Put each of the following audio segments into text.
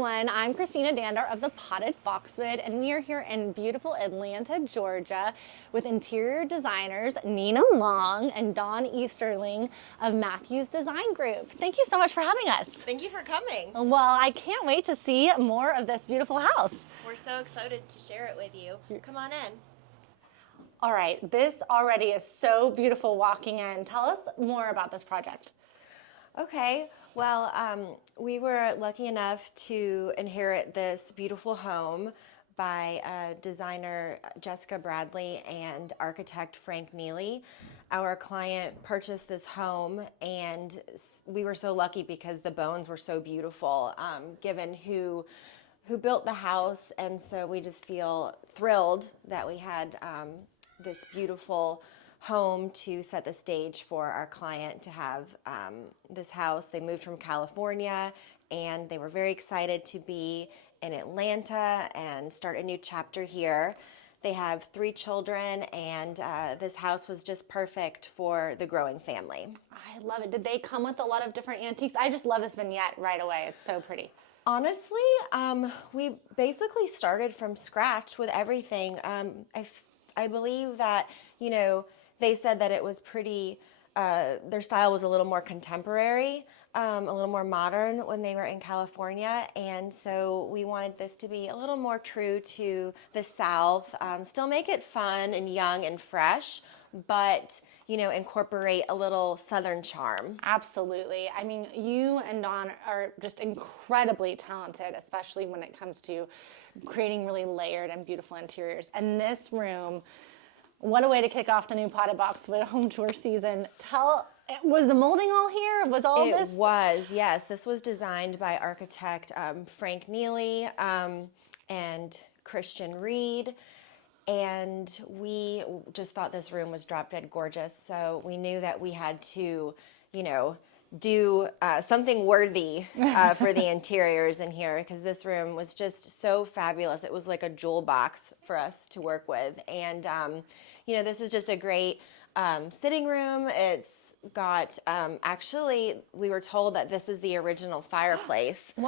everyone, I'm Christina Dandar of the Potted Boxwood, and we are here in beautiful Atlanta, Georgia with interior designers Nina Long and Dawn Easterling of Mathews Design Group. Thank you so much for having us. Thank you for coming. Well, I can't wait to see more of this beautiful house. We're so excited to share it with you. Come on in. All right, this already is so beautiful walking in. Tell us more about this project. Okay, well, we were lucky enough to inherit this beautiful home by designer Jessica Bradley and architect Frank Neely. Our client purchased this home, and we were so lucky because the bones were so beautiful, given who built the house, and so we just feel thrilled that we had this beautiful home to set the stage for our client to have this house. They moved from California, and they were very excited to be in Atlanta and start a new chapter here. They have 3 children, and this house was just perfect for the growing family. I love it. Did they come with a lot of different antiques? I just love this vignette right away. It's so pretty. Honestly, we basically started from scratch with everything. I believe that, they said that it was pretty, their style was a little more contemporary, a little more modern when they were in California. And so we wanted this to be a little more true to the South, still make it fun and young and fresh, but, incorporate a little Southern charm. Absolutely. I mean, you and Dawn are just incredibly talented, especially when it comes to creating really layered and beautiful interiors. And this room, what a way to kick off the new Potted Boxwood home tour season. Was the molding all here? Was all this? It was, yes. This was designed by architect Frank Neely and Christian Reed. And we just thought this room was drop dead gorgeous. So we knew that we had to, do something worthy for the interiors in here, because this room was just so fabulous. It was like a jewel box for us to work with. And, this is just a great sitting room. It's got, actually, we were told that this is the original fireplace. Do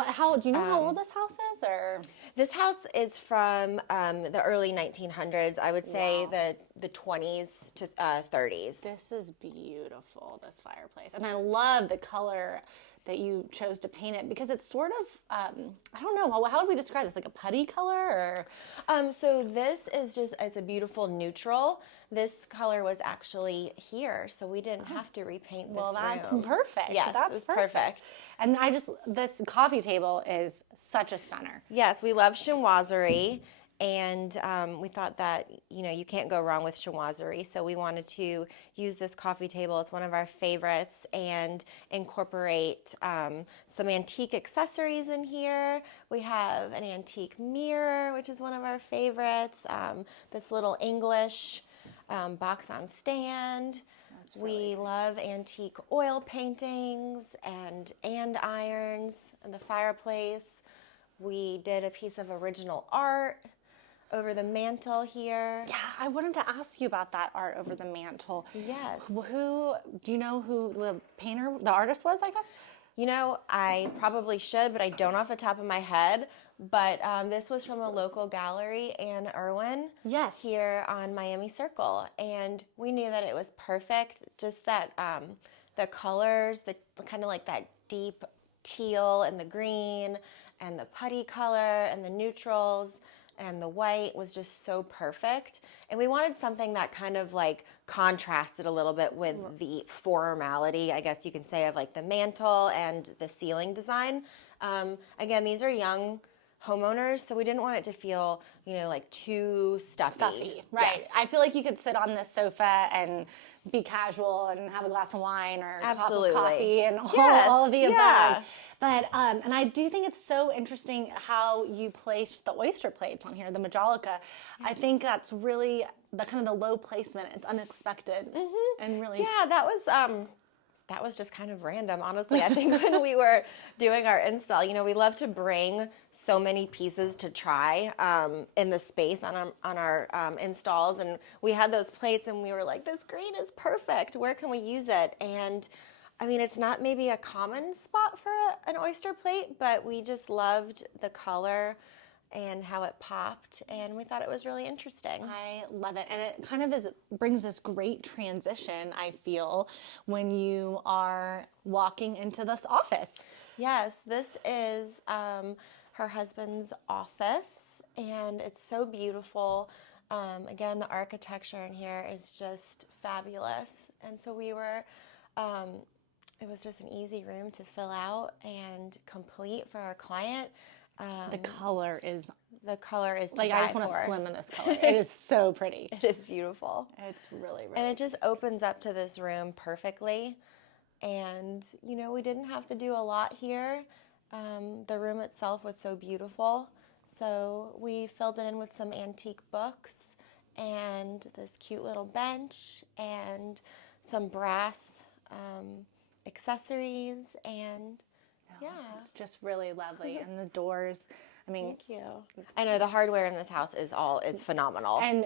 you know how old this house is? Or this house is from the early 1900s. I would say the 20s to 30s. This is beautiful, this fireplace. And I love the color that you chose to paint it, because it's sort of, I don't know, how would we describe this? Like a putty color? Or? So this is it's a beautiful neutral. This color was actually here, so we didn't have to repaint this room. Well, that's perfect. Yes, that's perfect. And this coffee table is such a stunner. Yes, we love chinoiserie, and we thought that, you can't go wrong with chinoiserie, so we wanted to use this coffee table. It's one of our favorites, and incorporate some antique accessories in here. We have an antique mirror, which is one of our favorites, this little English box on stand. We love antique oil paintings and irons in the fireplace. We did a piece of original art over the mantle here. Yeah, I wanted to ask you about that art over the mantle. Yes. Do you know who the artist was, I guess? I probably should, but I don't off the top of my head. But this was from a local gallery, Anne Irwin. Yes. Here on Miami Circle. And we knew that it was perfect. Just that the colors, the kind of like that deep teal and the green and the putty color and the neutrals and the white was just so perfect. And we wanted something that kind of like contrasted a little bit with the formality, I guess you can say, of like the mantle and the ceiling design. Again, these are young homeowners, so we didn't want it to feel, like too stuffy. Right. Yes. I feel like you could sit on this sofa and be casual and have a glass of wine or a cup of coffee and all of the above. But, and I do think it's so interesting how you placed the oyster plates on here, the Majolica. Yes. I think that's really the kind of the low placement. It's unexpected and really. Yeah, that was just kind of random, honestly. I think when we were doing our install, we love to bring so many pieces to try in the space on our installs, and we had those plates, and we were like, this green is perfect. Where can we use it? And I mean, it's not maybe a common spot for an oyster plate, but we just loved the color and how it popped, and we thought it was really interesting. I love it. And it kind of brings this great transition, I feel, when you are walking into this office. Yes, this is her husband's office, and it's so beautiful. Again, the architecture in here is just fabulous. And so it was just an easy room to fill out and complete for our client. The color is to like, I just want to swim in this color. It is so pretty. It is beautiful. It's really, really And it just opens up to this room perfectly. And, we didn't have to do a lot here. The room itself was so beautiful. So we filled it in with some antique books and this cute little bench and some brass accessories, and it's just really lovely. And the doors, I mean, thank you. I know the hardware in this house is phenomenal. And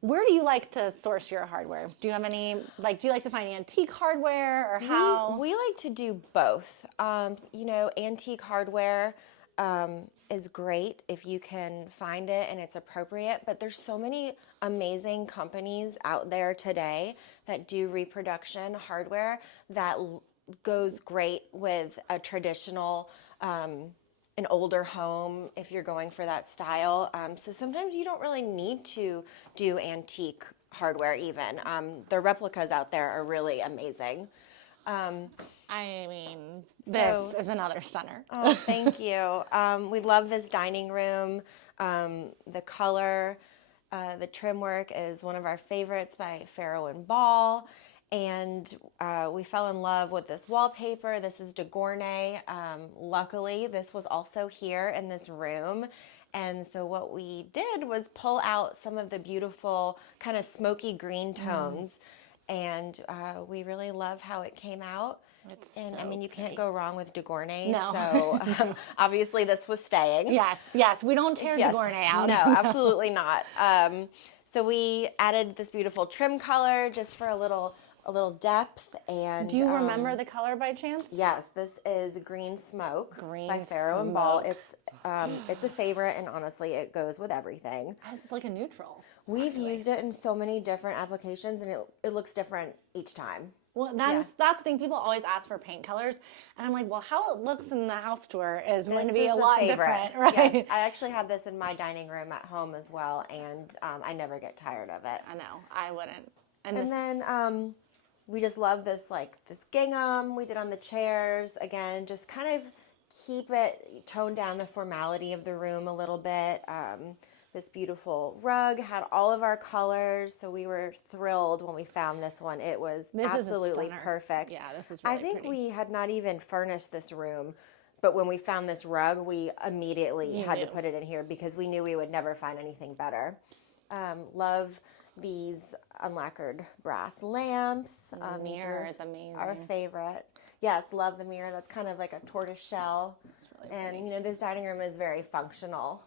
where do you like to source your hardware? Do you have any, do you like to find antique hardware, or how? We like to do both. Antique hardware is great if you can find it and it's appropriate, but there's so many amazing companies out there today that do reproduction hardware that goes great with a traditional, an older home if you're going for that style. So sometimes you don't really need to do antique hardware even. The replicas out there are really amazing. I mean, this is another stunner. Oh, thank you. We love this dining room. The color, the trim work is one of our favorites by Farrow and Ball. And we fell in love with this wallpaper. This is de Gournay. Luckily, this was also here in this room. And so what we did was pull out some of the beautiful kind of smoky green tones. And we really love how it came out. You can't go wrong with de Gournay. No. So obviously this was staying. Yes. We don't tear de Gournay out. No, absolutely not. So we added this beautiful trim color just for a little depth. And do you remember the color by chance? Yes, this is Green Smoke by Farrow and Ball. It's a favorite, and honestly, it goes with everything. It's like a neutral. We've used it in so many different applications, and it looks different each time. Well, that's the thing. People always ask for paint colors, and I'm like, well, how it looks in the house tour is going to be a lot different, right? Yes, I actually have this in my dining room at home as well, and I never get tired of it. I know, I wouldn't. And then we just love this gingham we did on the chairs. Again, just kind of tone down the formality of the room a little bit. This beautiful rug had all of our colors, so we were thrilled when we found this one. It was absolutely perfect. Yeah, this is really I think pretty. we had not even furnished this room, but when we found this rug, we immediately had to put it in here because we knew we would never find anything better. Love these unlacquered brass lamps. The mirror is amazing. Our favorite. Yes, love the mirror. That's kind of like a tortoise shell. Really and this dining room is very functional.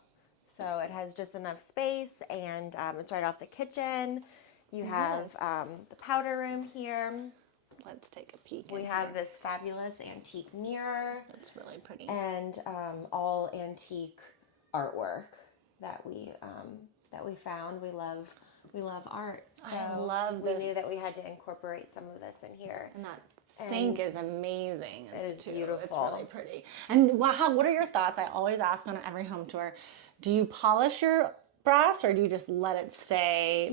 So it has just enough space, and it's right off the kitchen. You have the powder room here. Let's take a peek. We have this fabulous antique mirror. That's really pretty. And all antique artwork that we found. We love art. So I love this. We knew that we had to incorporate some of this in here. And that sink is amazing. It is beautiful. It's really pretty. And what are your thoughts? I always ask on every home tour, do you polish your brass or do you just let it stay?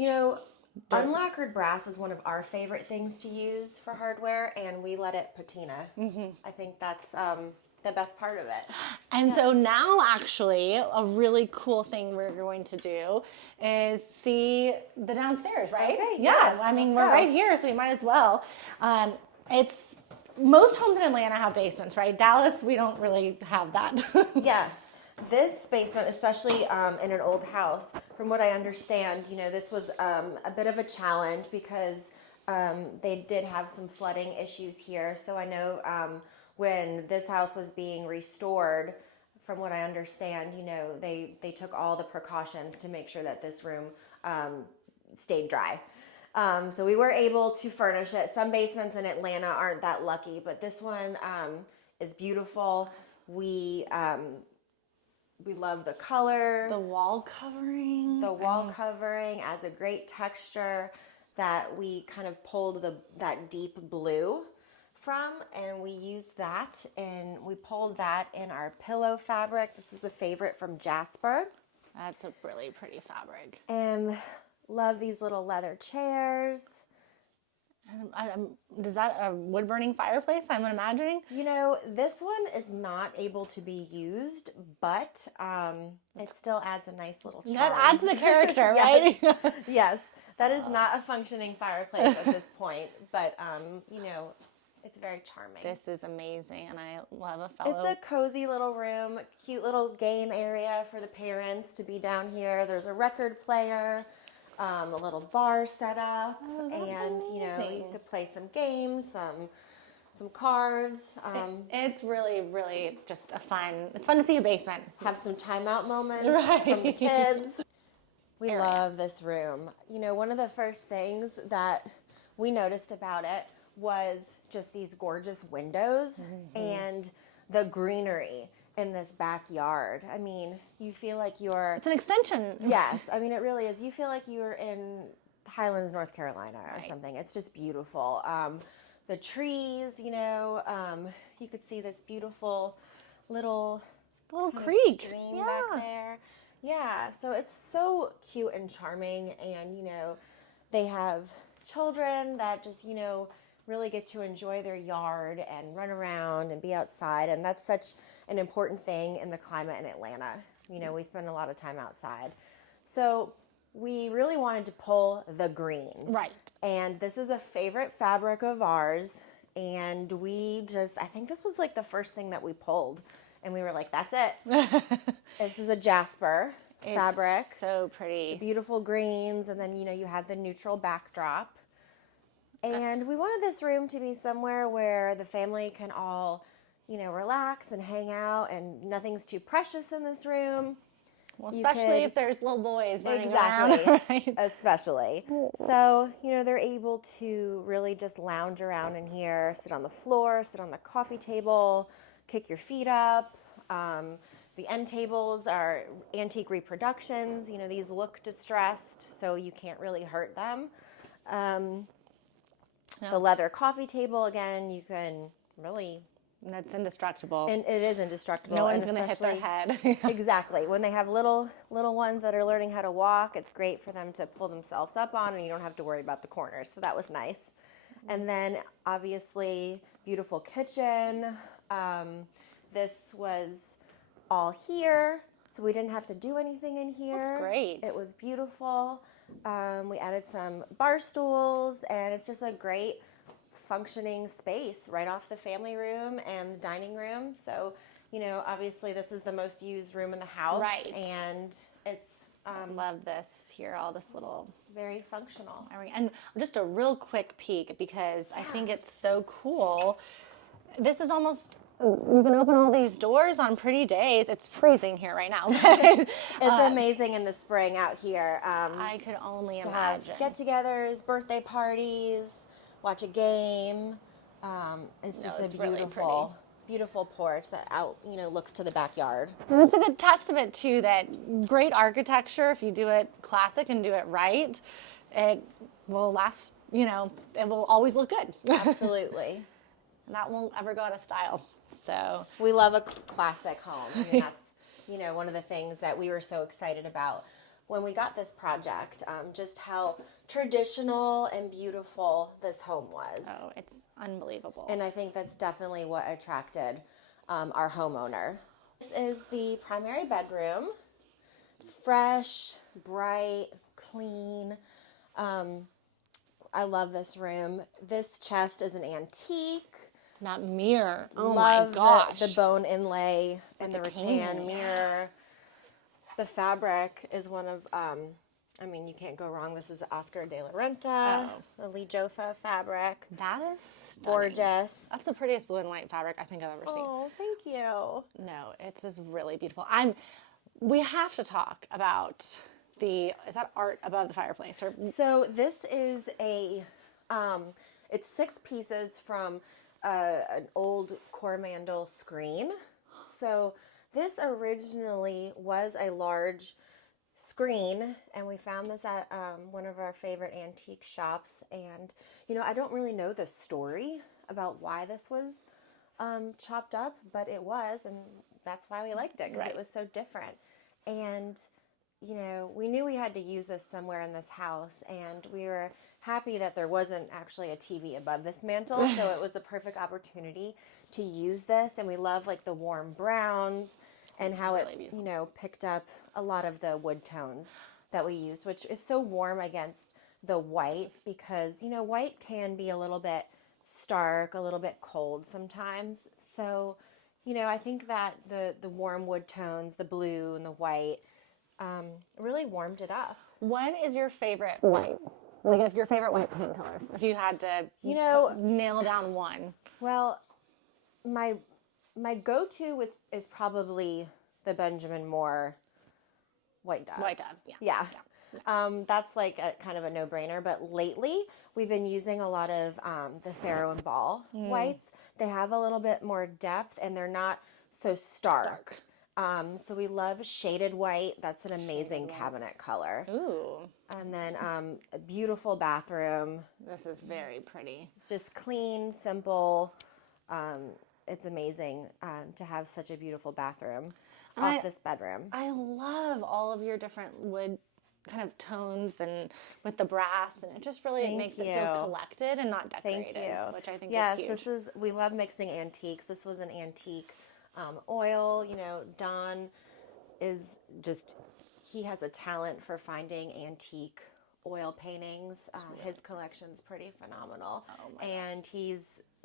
Unlacquered brass is one of our favorite things to use for hardware, and we let it patina. Mm-hmm. I think that's the best part of it. And so now, actually, a really cool thing we're going to do is see the downstairs, right? Okay, yes. I mean, we're right here, so we might as well. Most homes in Atlanta have basements, right? Dallas, we don't really have that. Yes. This basement, especially in an old house, from what I understand, this was a bit of a challenge because they did have some flooding issues here. So I know when this house was being restored, from what I understand, they took all the precautions to make sure that this room stayed dry. So we were able to furnish it. Some basements in Atlanta aren't that lucky, but this one is beautiful. We love the color. The wall covering. The wall covering adds a great texture that we kind of pulled that deep blue from, and we used that, and we pulled that in our pillow fabric. This is a favorite from Jasper. That's a really pretty fabric. And love these little leather chairs. Is that a wood-burning fireplace, I'm imagining? You know, this one is not able to be used, but it still adds a nice little charm. That adds the character, right? Yes. That is not a functioning fireplace at this point, but, you know, it's very charming. This is amazing, and I love a fellow. It's a cozy little room, cute little game area for the parents to be down here. There's a record player, a little bar set up, and you know, you could play some games, some cards. It's really, really just it's fun to see a basement. Have some timeout moments from the kids. We love this room. You know, one of the first things that we noticed about it was just these gorgeous windows and the greenery in this backyard. I mean, you feel like it's an extension. Yes, I mean, it really is. You feel like you're in Highlands, North Carolina or something. It's just beautiful. The trees, you know, you could see this beautiful little creek stream back there. Yeah, so it's so cute and charming, and, you know, they have children that just, you know, really get to enjoy their yard and run around and be outside, and that's such an important thing in the climate in Atlanta. You know, we spend a lot of time outside. So we really wanted to pull the greens. Right. And this is a favorite fabric of ours, and I think this was like the first thing that we pulled. And we were like, that's it. This is a Jasper fabric. It's so pretty. Beautiful greens. And then, you know, you have the neutral backdrop. And we wanted this room to be somewhere where the family can all, you know, relax and hang out, and nothing's too precious in this room. Well, especially if there's little boys running around. Exactly. Especially. So, you know, they're able to really just lounge around in here, sit on the floor, sit on the coffee table, kick your feet up. The end tables are antique reproductions. You know, these look distressed, so you can't really hurt them. The leather coffee table, again, you can really... That's indestructible. And it is indestructible. No one's going to hit their head. Exactly. When they have little ones that are learning how to walk, it's great for them to pull themselves up on, and you don't have to worry about the corners. So that was nice. And then, obviously, beautiful kitchen. This was all here, so we didn't have to do anything in here. That's great. It was beautiful. We added some bar stools, and it's just a great functioning space right off the family room and the dining room. So, you know, obviously this is the most used room in the house. Right. And it's... I love this here, all this little... Very functional. And just a real quick peek, because I think it's so cool. This is almost... You can open all these doors on pretty days. It's freezing here right now. It's amazing in the spring out here. I could only to imagine. Have get-togethers, birthday parties, watch a game. It's just a beautiful, beautiful porch that looks to the backyard. And it's a good testament to that great architecture. If you do it classic and do it right, it will last. You know, it will always look good. Absolutely. And that won't ever go out of style. So we love a classic home. I mean, that's, you know, one of the things that we were so excited about when we got this project, just how traditional and beautiful this home was. Oh, it's unbelievable. And I think that's definitely what attracted our homeowner. This is the primary bedroom. Fresh, bright, clean. I love this room. This chest is an antique. That mirror. Oh Love my gosh. The bone inlay and the the rattan cane, mirror. The fabric is one of, I mean, you can't go wrong. This is Oscar de la Renta, the Lee Joffa fabric. That is stunning. Gorgeous. That's the prettiest blue and white fabric I think I've ever seen. Oh, thank you. No, it's just really beautiful. We have to talk about Is that art above the fireplace? Or So this is it's 6 pieces from an old Coromandel screen. So this originally was a large screen, and we found this at one of our favorite antique shops. And, I don't really know the story about why this was chopped up, but it was, and that's why we liked it, because it was so different. And we knew we had to use this somewhere in this house, and we were happy that there wasn't actually a TV above this mantle, so it was a perfect opportunity to use this. And we love like the warm browns and how it, picked up a lot of the wood tones that we used, which is so warm against the white, because, white can be a little bit stark, a little bit cold sometimes. So, I think that the warm wood tones, the blue and the white, really warmed it up. What is your favorite white? Like, if your favorite white paint color, if you had to, nail down one. Well, my go-to is probably the Benjamin Moore White Dove. White Dove, yeah. That's like a kind of a no-brainer. But lately, we've been using a lot of the Faro and Ball whites. They have a little bit more depth, and they're not so stark. So we love shaded white. That's an amazing cabinet color. Ooh. And then a beautiful bathroom. This is very pretty. It's just clean, simple. It's amazing to have such a beautiful bathroom off this bedroom. I love all of your different wood kind of tones and with the brass, and it just really makes it feel collected and not decorated, which I think is huge. We love mixing antiques. This was an antique oil. Don is he has a talent for finding antique oil paintings. His collection's pretty phenomenal. And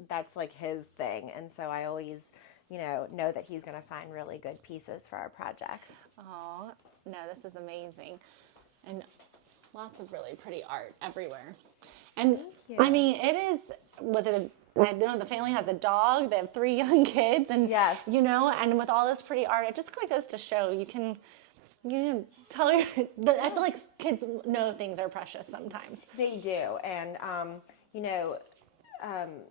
that's like his thing. And so I always, know that he's going to find really good pieces for our projects. Oh, no, this is amazing. And lots of really pretty art everywhere. And I mean, it is I know the family has a dog. They have 3 young kids, and and with all this pretty art, it just kind of goes to show you can tell I feel like kids know things are precious sometimes. They do, and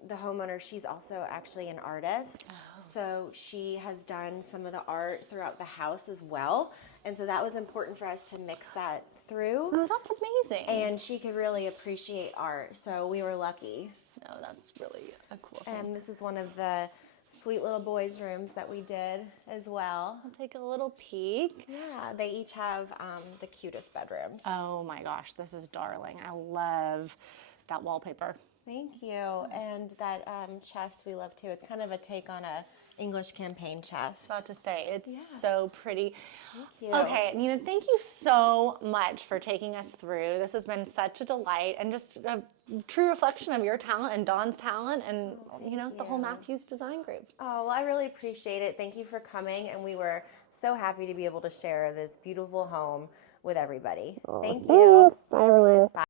the homeowner, she's also actually an artist, so she has done some of the art throughout the house as well, and so that was important for us to mix that through. Oh, that's amazing. And she could really appreciate art, so we were lucky. No, that's really a cool thing. And this is one of the sweet little boys' rooms that we did as well. I'll take a little peek. Yeah, they each have the cutest bedrooms. Oh my gosh, this is darling. I love that wallpaper. Thank you. And that chest we love too. It's kind of a take on a English campaign chest. Not to say, it's so pretty. Thank you. Okay, Nina, thank you so much for taking us through. This has been such a delight and just a true reflection of your talent and Dawn's talent and, the whole Mathews design group. Oh, well, I really appreciate it. Thank you for coming, and we were so happy to be able to share this beautiful home with everybody. Thank you. Bye, everyone. Bye.